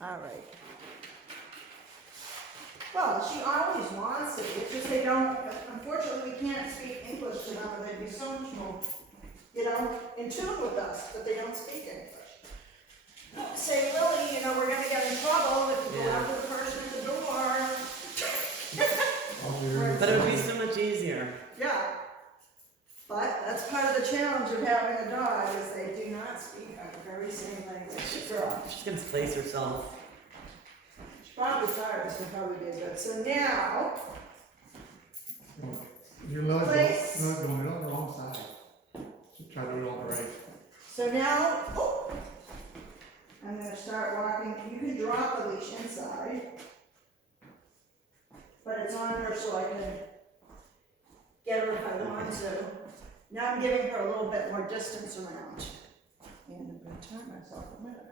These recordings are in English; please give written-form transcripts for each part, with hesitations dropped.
All right. Well, she always wants to. It's just they don't, unfortunately, we can't speak English to them, and they'd be so much more, in tune with us, but they don't speak English. Say, Lily, we're gonna get in trouble if you go Yeah. after the person at the door. But it would be so much easier. Yeah. But that's part of the challenge of having a dog, is they do not speak our very same language. Girl. She's gonna place herself. She's probably tired, so probably be good. So now, You're not Place. doing it on the wrong side. So try to do it on the right. so now, I'm gonna start walking. You can drop the leash inside, but it's on her so I can get her if I want to. Now I'm giving her a little bit more distance around. And I'm gonna turn myself a minute.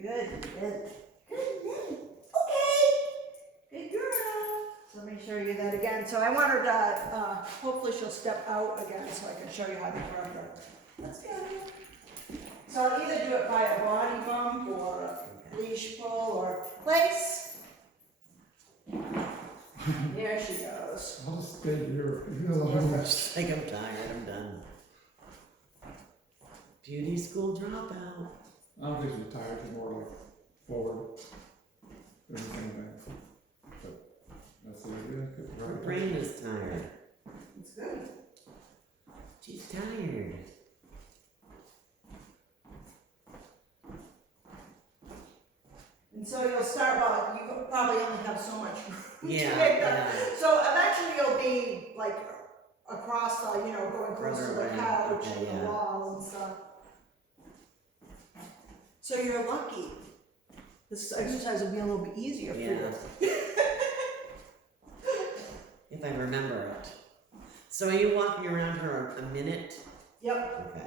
Good. Okay. Good girl. So let me show you that again. So I want her to, hopefully she'll step out again so I can show you how to grab her. Let's go. So I'll either do it by a body bump or a leash pull or place. There she goes. I'll just stay here. You know, She's like, I'm tired, I'm done. Beauty school dropout. I don't think she's tired, she's more like forward. Everything there. But that's it, yeah, good. Her Right. brain is tired. It's good. She's tired. And so you'll start, well, you probably only have so much room to Yeah, make that. yeah. So eventually you'll be like across the, going close to Further the away. couch Okay, and the yeah. wall and stuff. So you're lucky. This exercise will be a little bit easier for you. Yeah. If I remember it. So are you walking around her a minute? Yep. Okay.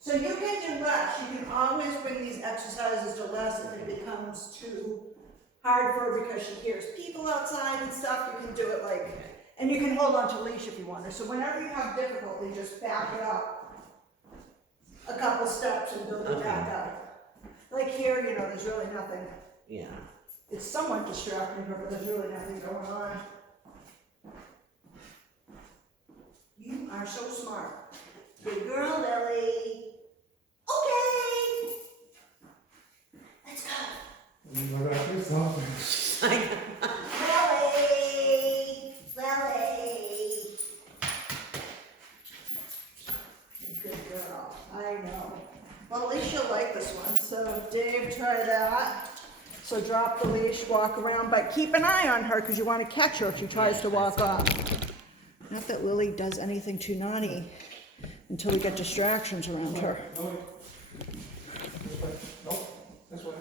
So you can do less. You can always bring these exercises to less if it becomes too hard for her because she hears people outside and stuff. You can do it and you can hold on to leash if you want to. So whenever you have difficulty, just back it up a couple steps and build it back up. Like here, there's really nothing. Yeah. It's somewhat distracting her, but there's really nothing going on. You are so smart. Good girl, Lily. Okay. Let's go. You know, that is something. Lily. Good girl. I know. Well, at least she'll like this one. So, Dave, try that. So drop the leash, walk around, but keep an eye on her because you want to catch her if she tries to walk off. Not that Lily does anything too naughty until we get distractions around her. No, this way. Nope, this way.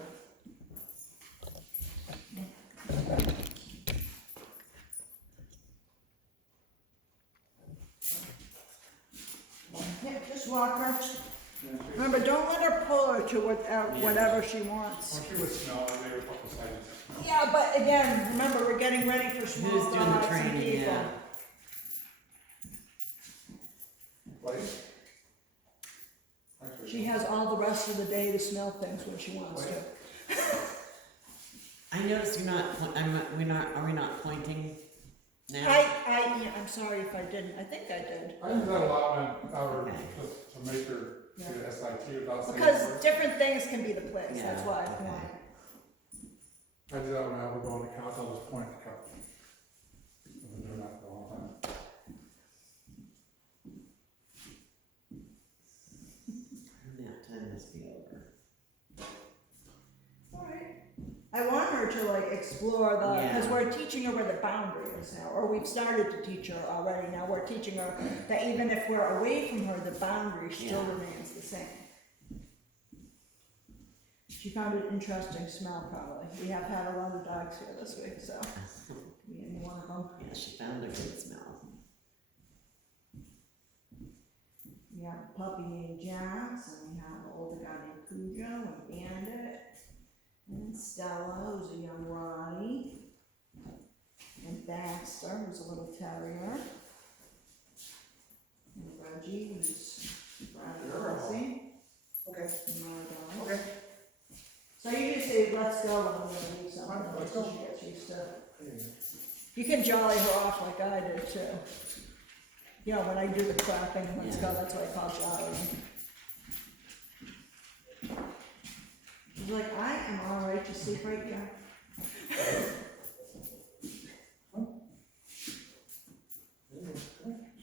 Yeah, just walk her. Yeah, she- Remember, don't let her pull her to whatever she wants. Well, she would smell it, they were a couple seconds. Yeah, but again, remember, we're getting ready for small Who's doing the dogs and training? people. Yeah. Place? She has all the rest of the day to smell things when she wants to. I noticed you're not, are we not pointing now? I'm sorry if I didn't. I think I did. I use that a lot when I would, Okay. to make her do the SIT without saying Because first. different things can be the place, that's Yeah, why I okay. want it. I do that when I would go on the couch, I'll just point at the couch. I've been doing that for a long time. Nap time must be over. Alright. I want her to like explore the, because Yeah. we're teaching her where the boundary is now, or we've started to teach her already, now we're teaching her that even if we're away from her, the boundary still Yeah. remains the same. She found an interesting smell probably. We have had a lot of dogs here this week, so me and one of them. Yeah, she found a good smell. We have a puppy named Jax, and we have an older guy named Cujo, and Bandit, and Stella, who's a young Ronnie, and Baxter, who's a little terrier, and Reggie, who's Brad Rossi, Okay. and my dog. Okay. So you usually say, let's go when we leave something, Alright, let's so go. she gets used to it. You can jolly her off like I did too. You know, when I do the clapping, let's go, that's what I call jollying. She's like, I am alright to sleep right here.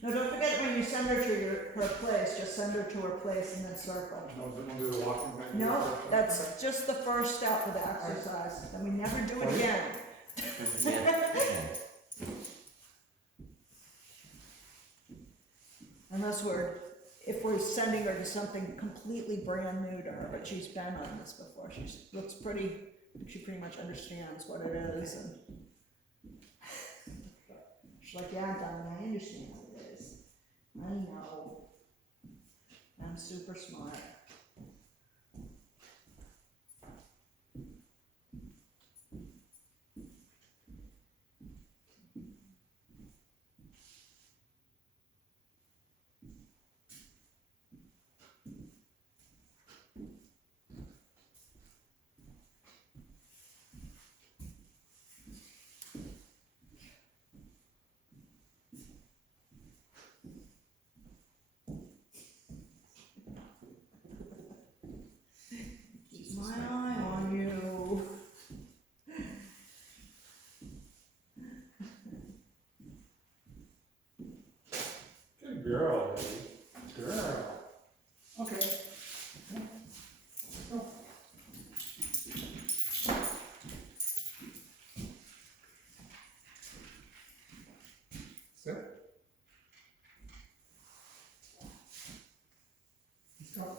No, don't forget when you send her to her place, just send her to her place and then circle. No, is it gonna do the walking thing? No, that's just the first step of the exercise, then we never do it again. Yeah, okay. Unless if we're sending her to something completely brand new to her, but she's been on this before, she pretty much understands what it is, and she's like, yeah, Donna, I understand what it is. I know. I'm super smart. Keep my eye on you. Good girl, lady. Girl. Okay. Go. Sit. Let's go.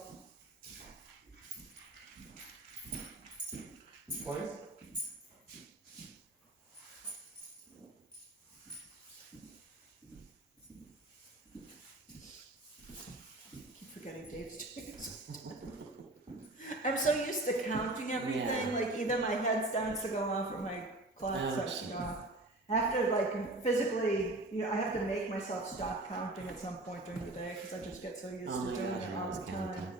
Place. Keep forgetting Dave's doing this. I'm so used to counting everything, Yeah. like either my head starts to go off or my clock Oh, starts to go off. I have to like physically, I have to make myself stop counting at some point during the day, because I just get so used Oh to my doing gosh, it I all was the counting. time.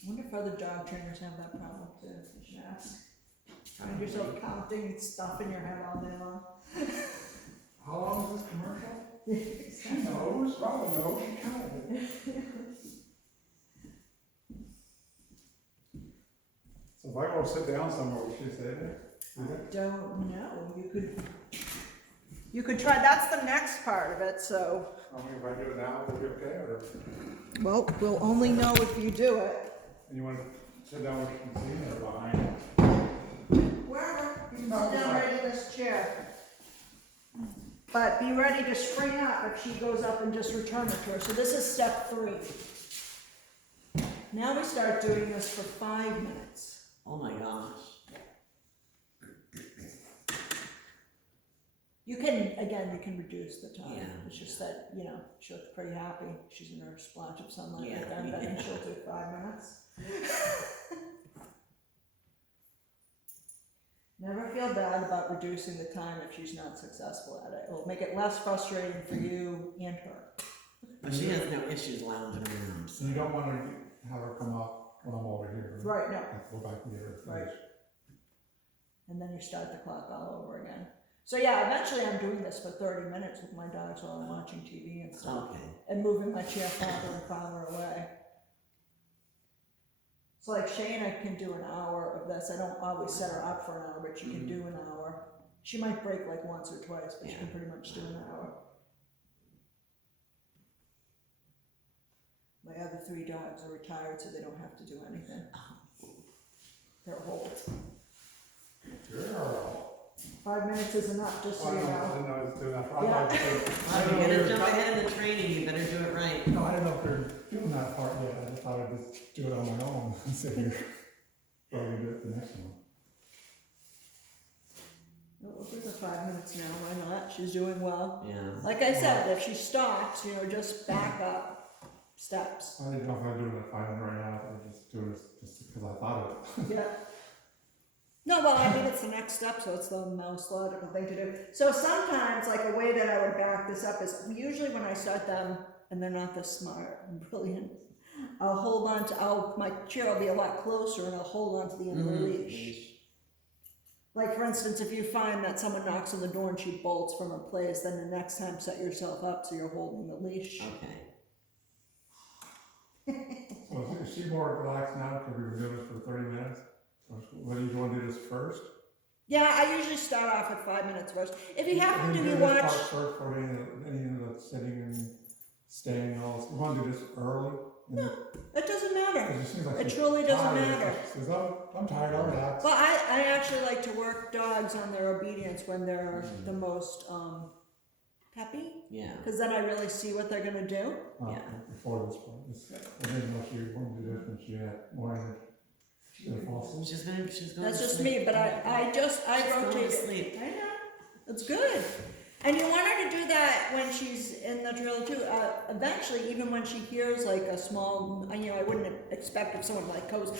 I wonder if other dog trainers have that problem too, you should ask. Find yourself counting stuff in your head all day long. How long is this commercial? She knows, Robin knows, she counted it. So if I go sit down somewhere, would she say that? I don't know, you could try, that's the next part of it, so. I mean, if I do it now, will it be okay, or, Well, we'll only know if you do it. and you wanna sit down where you can see or behind? Wherever, you can sit down right in this chair. But be ready to spring up if she goes up and just return it to her. So this is step 3. Now we start doing this for 5 minutes. Oh my gosh. You can reduce the time. Yeah. It's just that, she looks pretty happy. She's in her splotch of sunlight Yeah. right there, and then she'll do 5 minutes. Never feel bad about reducing the time if she's not successful at it. It'll make it less frustrating for you and her. But she has no issues lounging around, so. You don't wanna have her come up when I'm over here. Right, no. I have to go back and get her. Right. And then you start the clock all over again. So yeah, eventually I'm doing this for 30 minutes with my dogs while I'm watching TV and stuff. Okay. And moving my chair farther and farther away. So like Shayna can do an hour of this. I don't always set her up for an hour, but she can do an hour. She might break like once or twice, but she can pretty much do an hour. My other 3 dogs are retired, so they don't have to do anything. They're old. Girl. 5 minutes is enough, just so I you know, I know. didn't know it was doing that. Yeah. I Well, know you're gonna we jump were- ahead in the training, you better do it right. No, I didn't know if we were doing that part yet. I just thought I'd just do it on my own and sit here. Or we do it the next one. Well, this is 5 minutes now, why not? She's doing well. Yeah. Like I said, if she stops, just back up steps. I didn't know if I was doing it 5 minutes right now, or just do it just because I thought it. Yeah. No, well, I mean, it's the next step, so it's the most logical thing to do. So sometimes, like a way that I would back this up is usually when I start them, and they're not this smart and brilliant, I'll hold on to, my chair will be a lot closer and I'll hold on to the end of the leash. Like for instance, if you find that someone knocks on the door and she bolts from her place, then the next time set yourself up so you're holding the leash. Okay. So is she more relaxed now because we were doing this for 30 minutes? What do you want to do this first? Yeah, I usually start off with 5 minutes first. If you happen to do be this watch, part first for any of the sitting and staying and all this. You want to do this early? no, it doesn't matter. It just seems like It she's truly doesn't tired. matter. She says, "Oh, I'm tired. I'll relax." Well, I actually like to work dogs on their obedience when they're the most peppy, Yeah. because then I really see what they're gonna do. Yeah. Before this part, I didn't know she wanted to do this when she had more energy. She's gonna fall asleep. She's going That's to just sleep. me, but I She's going rotate to it. sleep. I know, it's good. And you want her to do that when she's in the drill too. Eventually, even when she hears like a small, I wouldn't expect if someone like goes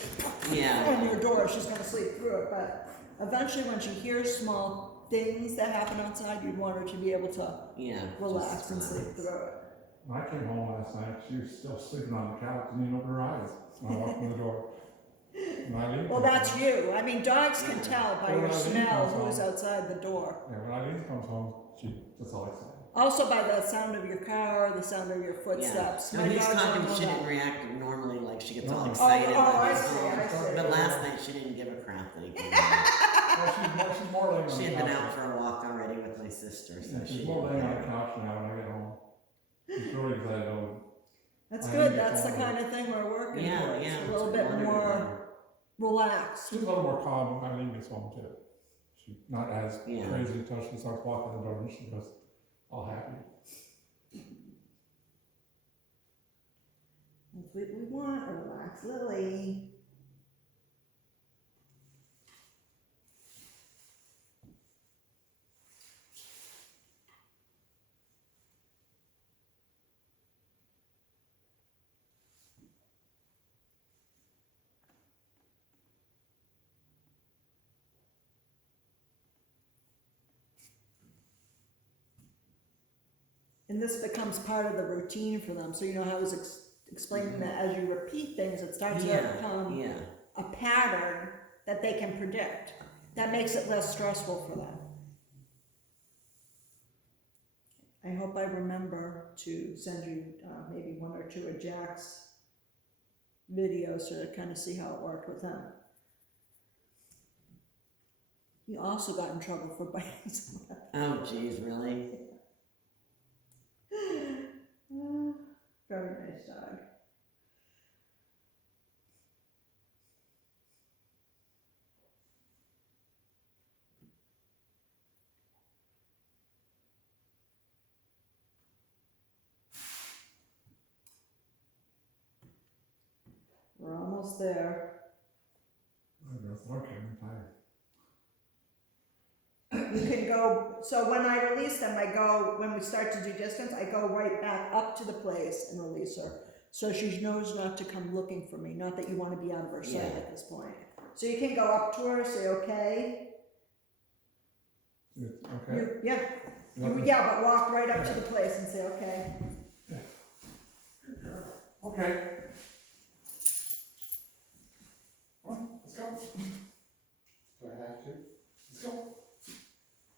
Yeah. on your door, she's gonna sleep through it. But eventually, when she hears small things that happen outside, you'd want her to be able to Yeah. relax just and sleep relax. through it. When I came home last night, she was still sleeping on the couch and didn't open her eyes when I walked in the door. When Eileen Well, comes that's home- you. I mean, dogs can tell by Well, your Eileen smell comes who's home. outside the door. Yeah, when Eileen comes home, she gets all excited. Also by the sound of your car, the sound of your footsteps. No, My he's dogs talking, don't know she that. didn't react normally, like she gets all Oh, excited. oh, when I he's see, home. I see. But last night she didn't give a crap that he came home. Well, she's more laying on She the had been couch. out for a walk already with my sister, so Yeah, she she's didn't more laying on care. the couch now when I get home. She's really excited though. That's I good. need to That's the follow. kind of thing we're working Yeah, towards. yeah. A little bit it's more relaxed. She's a little more calm when Eileen gets home too. She's not as Yeah. crazy until she starts walking the door and she goes all happy. That's what we want. A relaxed Lily. And this becomes part of the routine for them. So you know how I was explaining that as you repeat things, it starts to become Yeah. a pattern that they can predict. That makes it less stressful for them. I hope I remember to send you maybe 1 or 2 of Jack's videos to kind of see how it worked with him. He also got in trouble for biting someone. Oh, geez, really? Very nice dog. We're almost there. I go, okay, I'm tired. You can go, so when I release them, when we start to do distance, I go right back up to the place and release her. So she knows not to come looking for me, not that you want to be out of her sight Yeah. at this point. So you can go up to her, say okay. Okay. Yeah, Nothing- but walk right up to the place and say okay. Okay. Come on, let's go. Do I have to? Let's go.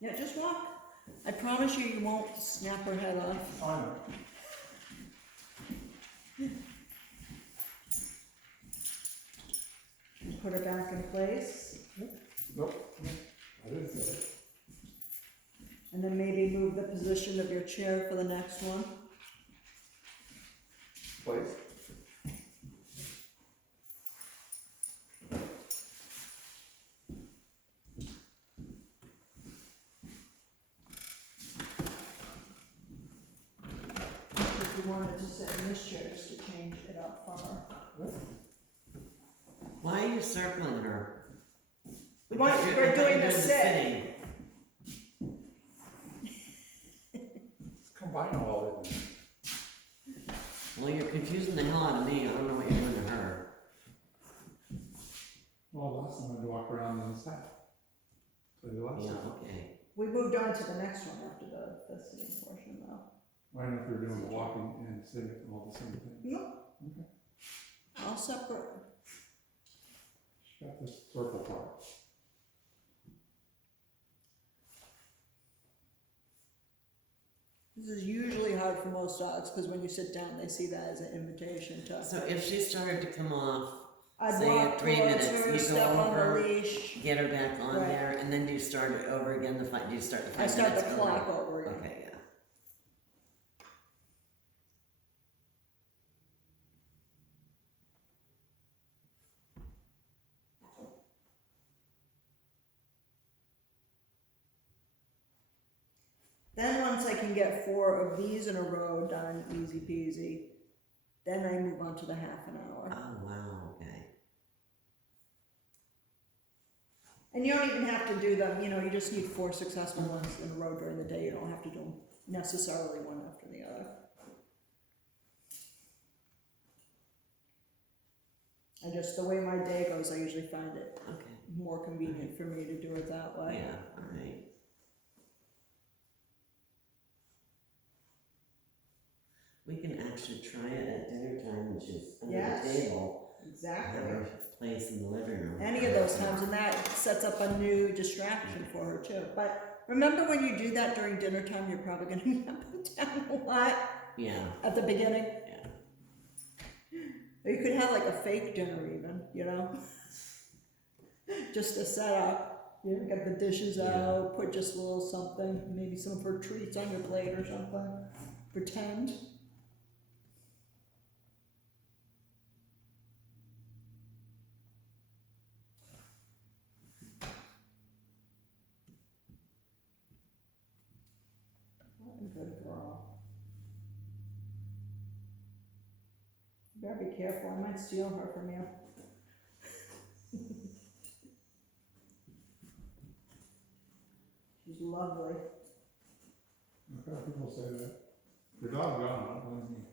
Yeah, just walk. promise you won't snap her head off. I know. And put her back in place. Nope, I didn't say it. And then maybe move the position of your chair for the next one. Place. If you wanted to sit in this chair just to change it up for her. Why are you circling her? We're I thought doing you were the sit. sitting. Combine all of it. Well, you're confusing the hell out of me. I don't know what you're doing to her. Well, last time I had to walk around in the sack. So the last Yeah, time. okay. We moved on to the next one after the sitting portion though. I don't know if you're doing the walking and sitting all the same thing. Nope. Okay. All separate. Got this circle part. This is usually hard for most dogs because when you sit down, they see that as an invitation to. So if she started to come off, I'd say walk at 3 towards minutes, her, you step go on the over, leash. get her back on Right. there, and then do you start it over again? Do you start the 5 I start the minutes clock over? over again. Okay, yeah. Then once I can get 4 of these in a row done, easy peasy, then I move on to the half an hour. Oh, wow, okay. And you don't even have to do them, you just need 4 successful ones in a row during the day. You don't have to do them necessarily one after the other. The way my day goes, I usually find it Okay, more convenient for me to do it that way. yeah, alright. We can actually try it at dinner time when she's under Yes. the table. Have Exactly. her place in the living room. Any of those times, and that sets up a new distraction for her too. But remember when you do that during dinner time, you're probably gonna be up and down a lot Yeah, at the beginning. yeah. Or you could have like a fake dinner even, just a setup. Get the dishes Yeah. out, put just a little something, maybe some of her treats on your plate or something. Pretend. Good girl. You better be careful, I might steal her from you. She's lovely. I've heard people say that. Your dog's gone, I don't blame me.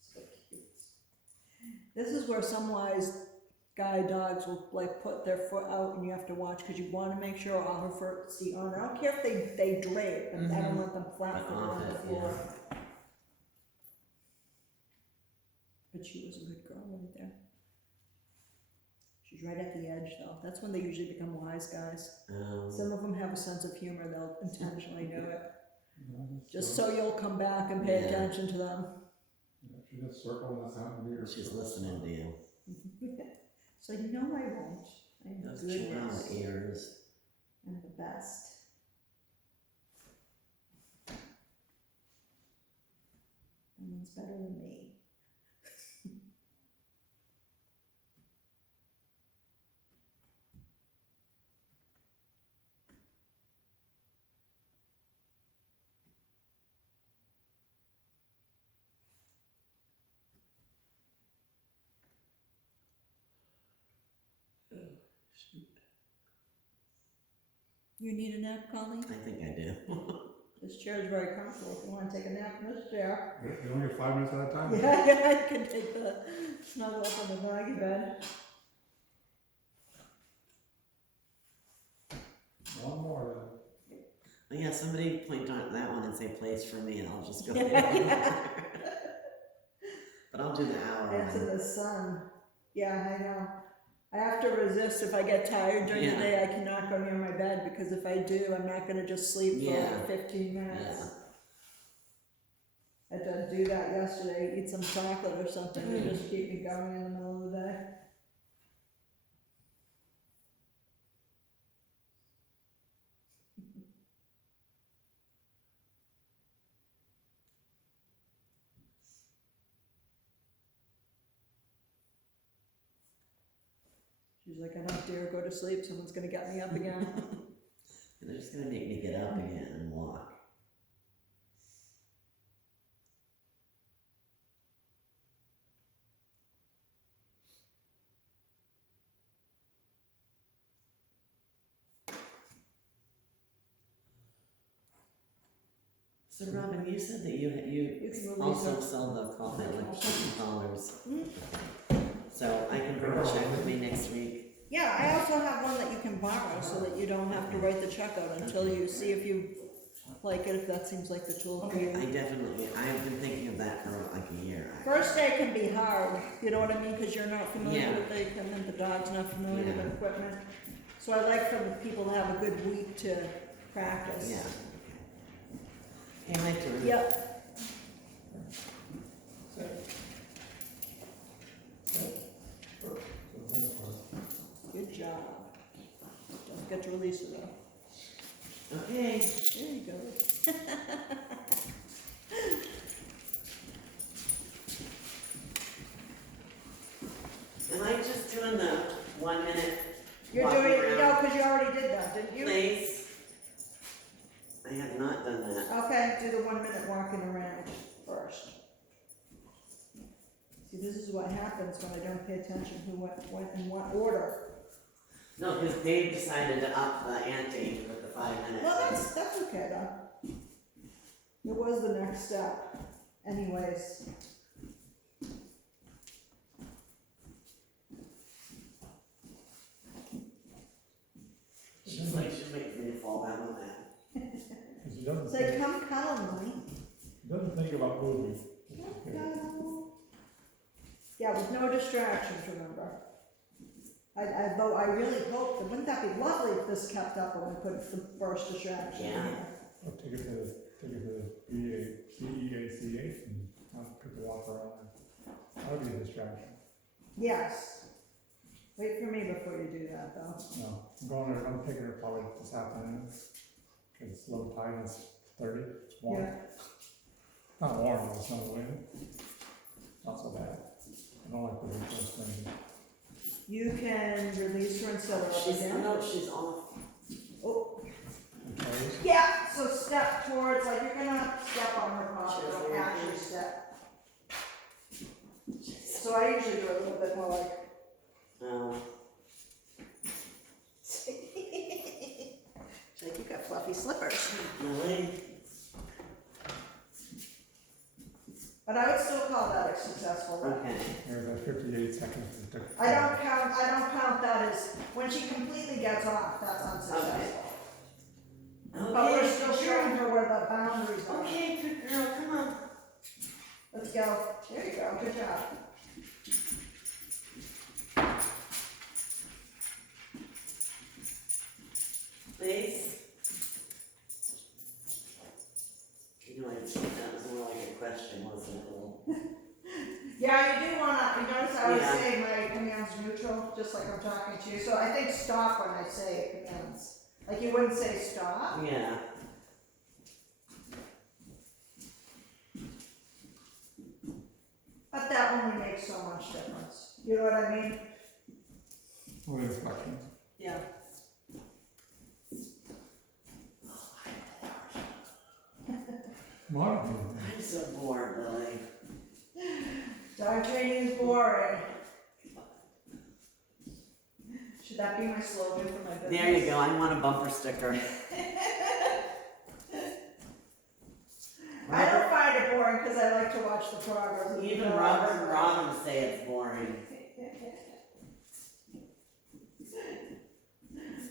So cute. This is where some wise guy dogs will like put their foot out and you have to watch because you want to make sure all her feet on. I don't care if they drape, but I don't let them flat foot on the floor. But she was a good girl right there. She's right at the edge though. That's when they usually become wise guys. Some of them have a sense of humor, they'll intentionally do it. Just so you'll come back and pay Yeah. attention to them. Yeah, she just circled this out in here. She's listening to you. So I won't. I'm Those goodness. chihuahua ears. I'm the best. No one's better than me. You need a nap, Colleen? I think I do. This chair is very comfortable. If you want to take a nap in this chair. You only get 5 minutes at a time? Yeah, I can take the snuggle up on the doggy bed. One more then. Well, yeah, somebody point on that one and say place for me and I'll just go. Yeah. But but I'll do the hour Into one. the sun. Yeah, I know. I have to resist. If I get tired during the Yeah. day, I cannot go near my bed, because if I do, I'm not gonna just sleep for Yeah. like 15 minutes. Yeah. I had to do that yesterday, eat some chocolate or something to just keep me going in the middle of the day. She's like, I don't dare go to sleep, someone's gonna get me up again. And they're just gonna make me get up again and walk. So Robin, you said that you You can release also her. sell the electrician collars. Mm. So I can bring a check with me next week. Yeah, I also have one that you can borrow, so that you don't have to write the check out until you see if you like it, if that seems like the tool for you. I've been thinking of that for like a year. First day can be hard, you know what I mean, because you're not familiar Yeah. with the equipment, the dog's not familiar with Yeah. the equipment. So I like for the people to have a good week to practice. Yeah. Okay, my turn. Yep. Good job. Don't forget to release it though. Okay. There you go. Am I just doing the 1 minute? You're walking doing, around? no, because you already did that, didn't you? Please. I have not done that. Okay, do the 1 minute walking around first. See, this is what happens when I don't pay attention who went in what order. No, because Dave decided to up the ante with the 5 minutes. Well, that's okay though. It was the next step anyways. She's like, she's making me to fall down on that. Because he doesn't Say, think, come cuddle me. he doesn't think about moving. Yeah, with no distractions, remember. Though I really hope that, wouldn't that be lovely if this kept up when we put the first distraction in Yeah. here? I'll take it to BEACH and have people walk around. That would be a distraction. Yes. Wait for me before you do that though. No, I'm taking her probably this afternoon. Cause it's low tide, it's 30, it's warm. Yeah. Not warm, but it's not wind. Not so bad. I don't like the wind thing. You can release her and set her up again. No, she's off. Oh, Okay. yeah, so step towards, like you're gonna step on her paw, Sure. don't actually step. So I usually do a little bit more like. No. It's like you got fluffy slippers. Lilly. But I would still call that a successful run. Okay. There's that 58 seconds. It took. I don't count that as, when she completely gets off, that's unsuccessful. Okay. But we're still showing her where the boundaries are. Okay, good girl, come on. Let's go. There you go, good job. Please. You know, that was more like a question, wasn't it? Yeah, you do wanna, you notice I always Yeah. say my command's neutral, just like I'm talking to you, so I think stop when I say commands. Like you wouldn't say stop. Yeah. But that only makes so much difference. You know what I mean? Only instructions. Yeah. Modern. I'm so bored, Lily. Dog training is boring. Should that be my slogan for my business? There you go, I want a bumper sticker. I don't find it boring because I like to watch the progress. of the Even dogs. Robert and Robin say it's boring.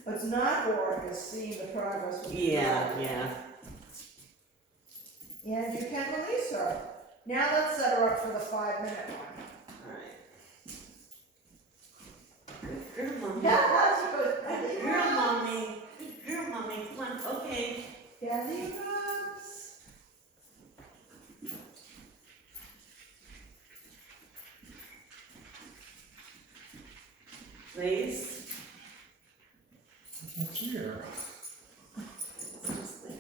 What's not boring is seeing the progress. Of the Yeah, dog. yeah. And you can release her. Now let's set her up for the 5-minute one. Alright. Good girl, mommy. Yeah, she goes, Good girl, mommy. Good girl, mommy. Come on, okay. Candy bugs. Please. What's here? It's just there.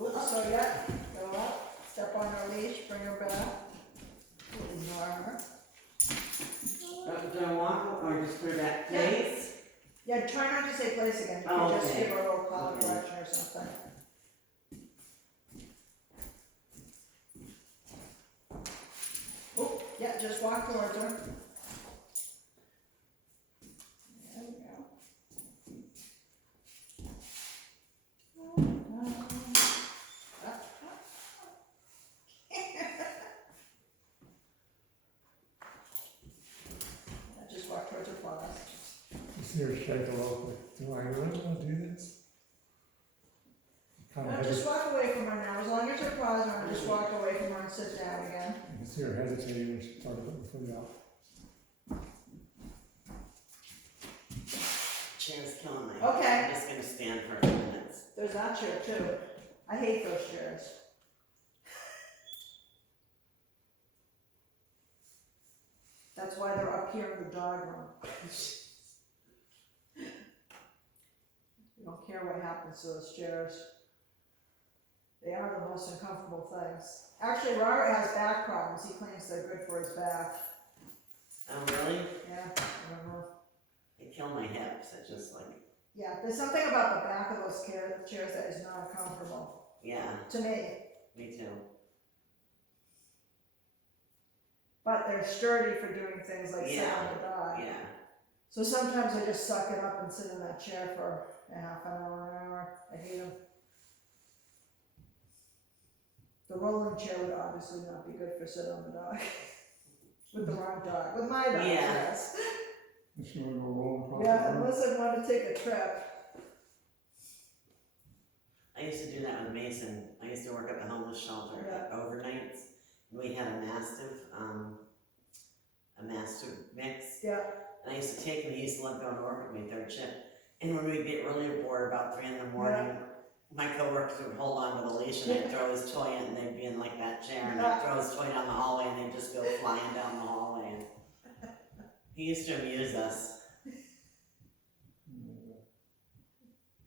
Oops, so yeah, go up, step on her leash, bring her back. Ignore her. Do I walk or just put her back, please? Yeah, try not to say place again, you Oh, can just okay. give her a little color Okay. correction or something. Oh, yeah, just walk towards her. There we go. Just walk towards her paws. You see her shake a little bit. Do I really want to do this? Kind No, of just walk away from her now, as long as her paws are on, just walk away from her and sit down again. You can see her hesitating when she started putting the foot out. Chair's killing me. Okay. I'm just gonna stand for a few minutes. There's that chair too. I hate those chairs. That's why they're up here in the dog room. You don't care what happens to those chairs. They are the most uncomfortable things. Actually, Robert has back problems. He claims they're good for his back. Oh, really? Yeah, I don't know. They kill my hips. It's just like, Yeah, there's something about the back of those chairs that is not comfortable. yeah, To me. me too. But they're sturdy for doing things like sit on the dog. Yeah. So sometimes I just suck it up and sit in that chair for a half an hour. I hate them. The rolling chair would obviously not be good for sitting on the dog. With the wrong dog. With my dog, Yeah. yes. Is she going to go rolling across the Yeah, room? unless I want to take a trip. I used to do that with Mason. I used to work at the homeless shelter at overnights. We had a mastiff mix. Yeah. And I used to take him, he used to let go and work with me third shift. And when we'd get really bored about 3 in the morning, my coworkers would hold on to the leash and I'd throw his toy in and they'd be in like that chair and I'd throw his toy down the hallway and they'd just go flying down the hallway. And he used to amuse us.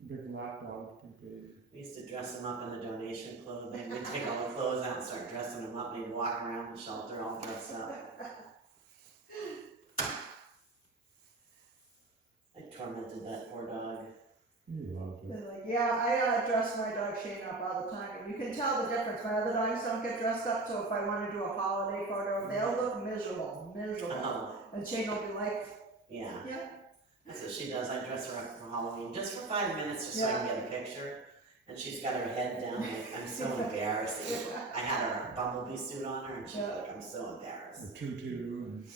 Big lap dog, big. We used to dress him up in the donation clothing. We'd take all the clothes out and start dressing him up and he'd walk around the shelter all dressed up. I tormented that poor dog. He loves it. They're like, yeah, I dress my dog Shane up all the time, and you can tell the difference. My other dogs don't get dressed up, so if I want to do a holiday photo, they'll look miserable. Oh, And Shane will be like, yeah. yeah. That's what she does. I dress her up for Halloween just for 5 minutes just so I can get a picture. And she's got her head down like, I'm so embarrassed. I had her bumblebee suit on her and she's like, I'm so embarrassed. The tutu. And...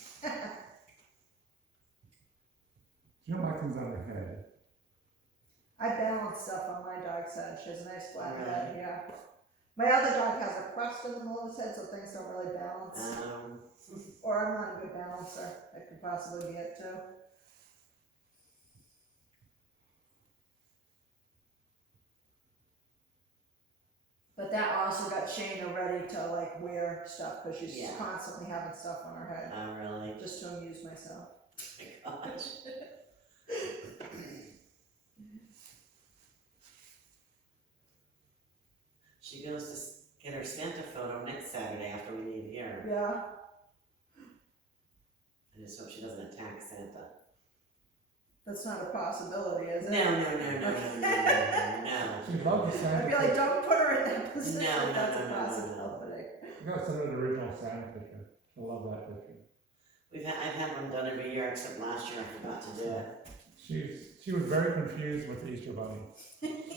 You don't like things on her head. I balance stuff on my dog's head. She has a nice flat Really? head, yeah. My other dog has a crust in the middle of his head, so things don't really balance. Or I'm not a good balancer. That could possibly be it too. But that also got Shayna ready to like wear stuff because she's constantly having stuff on her head. Oh, really? Just to amuse myself. Oh my gosh. She goes to get her Santa photo next Saturday after we leave here. Yeah. I just hope she doesn't attack Santa. That's not a possibility, is it? No. She loves the Santa. I'd be like, don't put her in that position. No, That's a no. possibility. You gotta send her the original Santa picture. I love that picture. I've had one done every year except last year I forgot to do it. She was very confused with the Easter Bunny.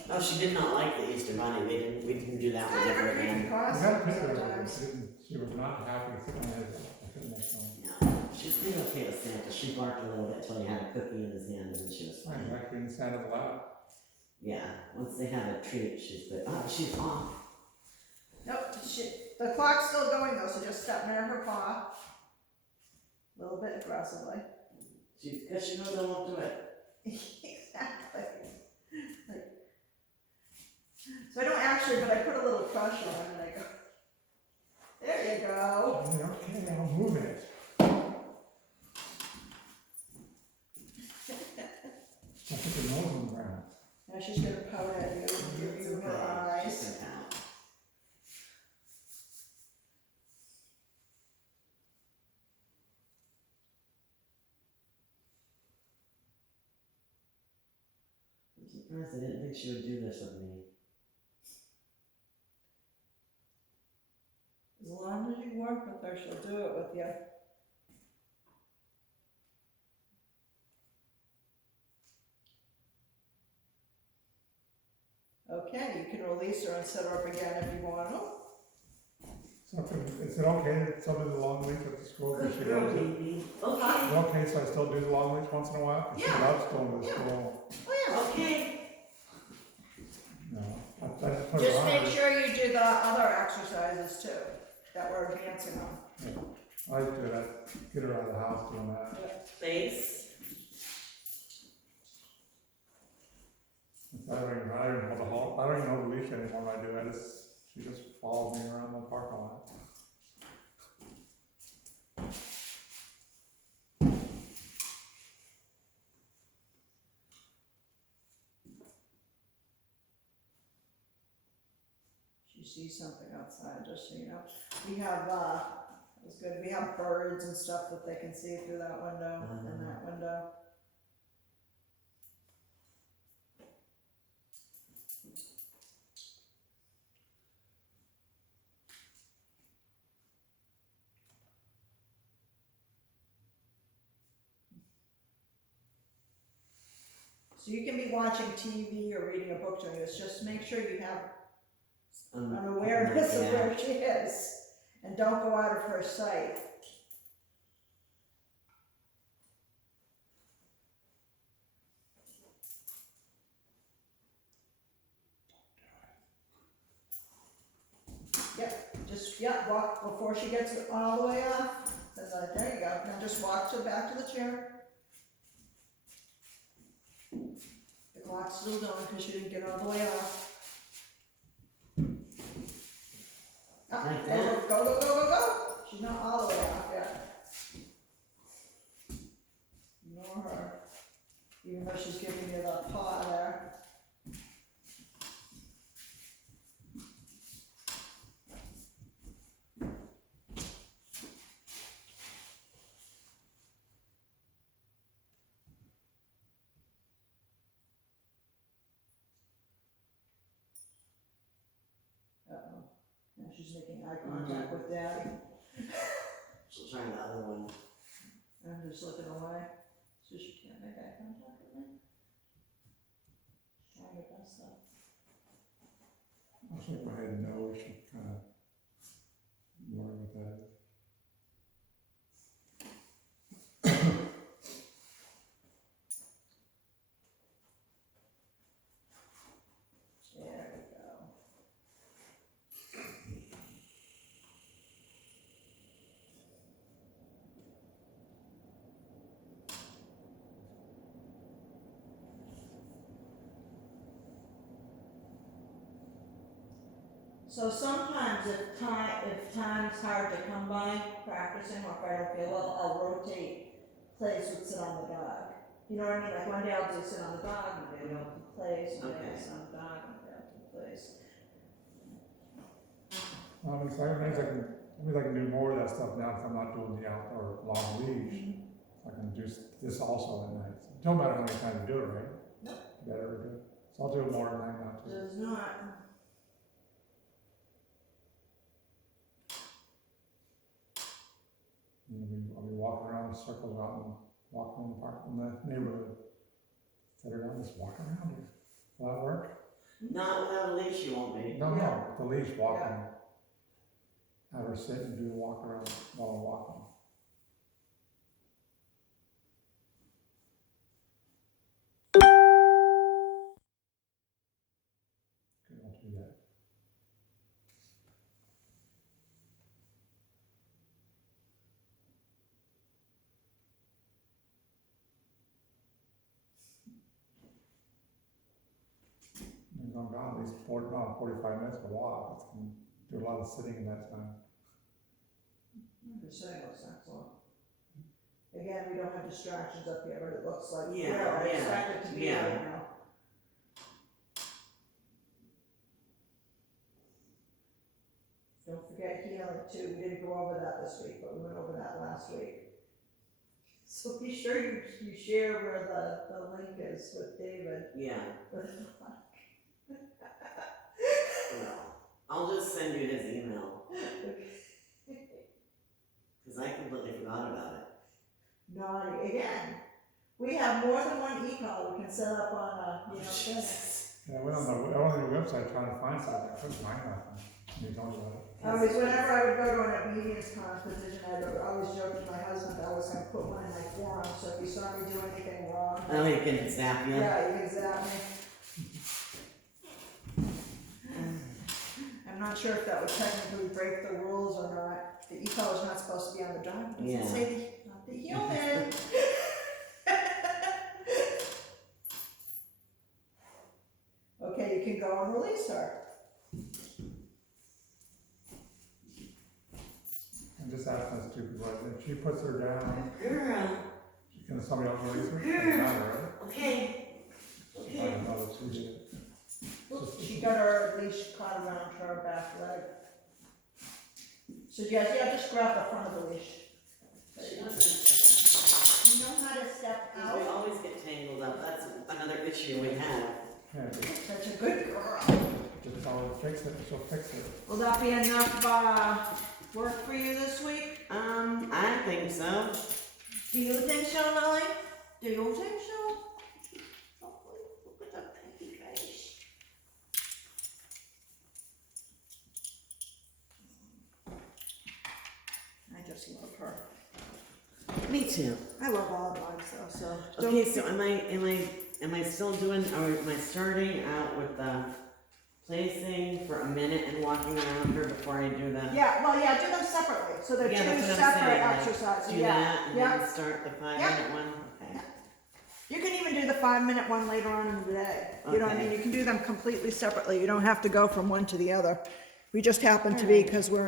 Oh, she did not like the Easter Bunny, we didn't do that one ever again. We had a picture of her, Sometimes. she was not happy sitting on his, I couldn't make some. Yeah, she's pretty okay with Santa, she barked a little bit till he had a cookie in his hand and then she was Right, fine. actually in Santa's lap. Yeah, once they have a treat, she's good, oh, she's off. Nope, the clock's still going though, so just step near her paw. A little bit aggressively. Cause she knows I won't do it. Exactly. Like, so I don't actually, but I put a little pressure on and I go, there you go. Okay, I'll move it. I put the nose on the ground. Now she's gonna pout at you, give you her eyes. She's gonna count. I'm surprised I didn't think she would do this with me. As long as you work with her, she'll do it with you. Okay, you can release her and set her up again if you want to. Is it okay that some of the long leash at the school, because she loves it? baby. Is it okay, so I still do the long leash once in a while? 'Cause she Yeah. loves going to the Yeah. school. Oh yeah. Okay. No, I just put her Just on make her. sure you do the other exercises too, that we're advancing on. I do that, get her out of the house doing that. Face. I don't even hold the whole, I don't even hold the leash anymore when I do it, she just follows me around the parking lot. If you see something outside, just so you know. We have, it was good, we have birds and stuff that they can see through that window and that window. So you can be watching TV or reading a book during this, just make sure you have an awareness of where she is, and don't go out of her sight. Yep, just, walk before she gets all the way off, there you go, now just walk back to the chair. The clock's still going because she didn't get all the way off. Like Go, that? go, go, go, go, go. She's not all the way off yet. Ignore her. Even though she's giving you the paw there. Uh-oh. Now she's making eye contact with Daddy. She'll try the other one. I'm just looking away, so she can't make eye contact with me. She's trying her best though. I'll shake my head no, we should kind of learn what that is. There we go. So sometimes if time's hard to come by practicing, or if I don't feel well, I'll rotate plays with sit on the dog. You know what I mean? Like one day I'll do sit on the dog, one day I'll do plays, one day I'll sit on the dog, one day I'll do plays. Maybe I can do more of that stuff now, if I'm not doing the outdoor long leash. I can do this also at night. It don't matter how many times you do it, right? Nope. Better or good. So I'll do it more at night now too. Does not. I'll be walking around in circles out and walking in the park in the neighborhood. Set her down, just walk around here. Will that work? Not without a leash, you won't be. No, Yeah. no, the leash walking. Have her sit and do the walk around while I'm walking. Okay, I'll do that. I'm gone at least 45 minutes to walk. It's gonna do a lot of sitting in that time. The sale looks excellent. Again, we don't have distractions up here, but it looks like Yeah, where I yeah, expect it to be yeah. right now. Don't forget healing too, we didn't go over that this week, but we went over that last week. So be sure you share where the link is with David. Yeah. Well, I'll just send you his email, cause I completely forgot about it. No, again, we have more than one e-call we can set up on a, thing. Yeah, I went on the website trying to find something. I couldn't find nothing. You told me about it. Always, whenever I would go to an obedience competition, I would always joke with my husband, I was gonna put one in my forum, so if you saw me do anything wrong. Oh, you can zap you? Yeah, you can zap me. I'm not sure if that would technically break the rules or not. The e-call is not supposed to be on the document, it doesn't Yeah. say not the human. Okay, you can go and release her. I'm just asking this stupid question. If she puts her down, Girl, can somebody else release her? Girl. Not her, okay, right? I okay. don't know that she did. She got her leash caught around her back leg. So you guys, just grab the front of the leash. She doesn't step You know how to step out. 'Cause we out? always get tangled up, that's another issue we have. Yeah, Such a good girl. just tell her to fix it, she'll fix it. Will that be enough, work for you this week? I think so. Do you think so, Lily? Do you think so? Look at that pinky face. I just love her. Me too. I love all dogs though, so. Okay, so am I still doing, or am I starting out with the placing for a minute and walking around her before I do the? Yeah, do them separately, so they're Yeah, two that's what I'm separate saying, like, exercises, Do yeah. that and Yeah. then start the 5 Yeah. minute one? Okay. You can even do the 5-minute one later on in the day. You know what I mean? Okay. You can do them completely separately. You don't have to go from one to the other. We just happen to be, because we're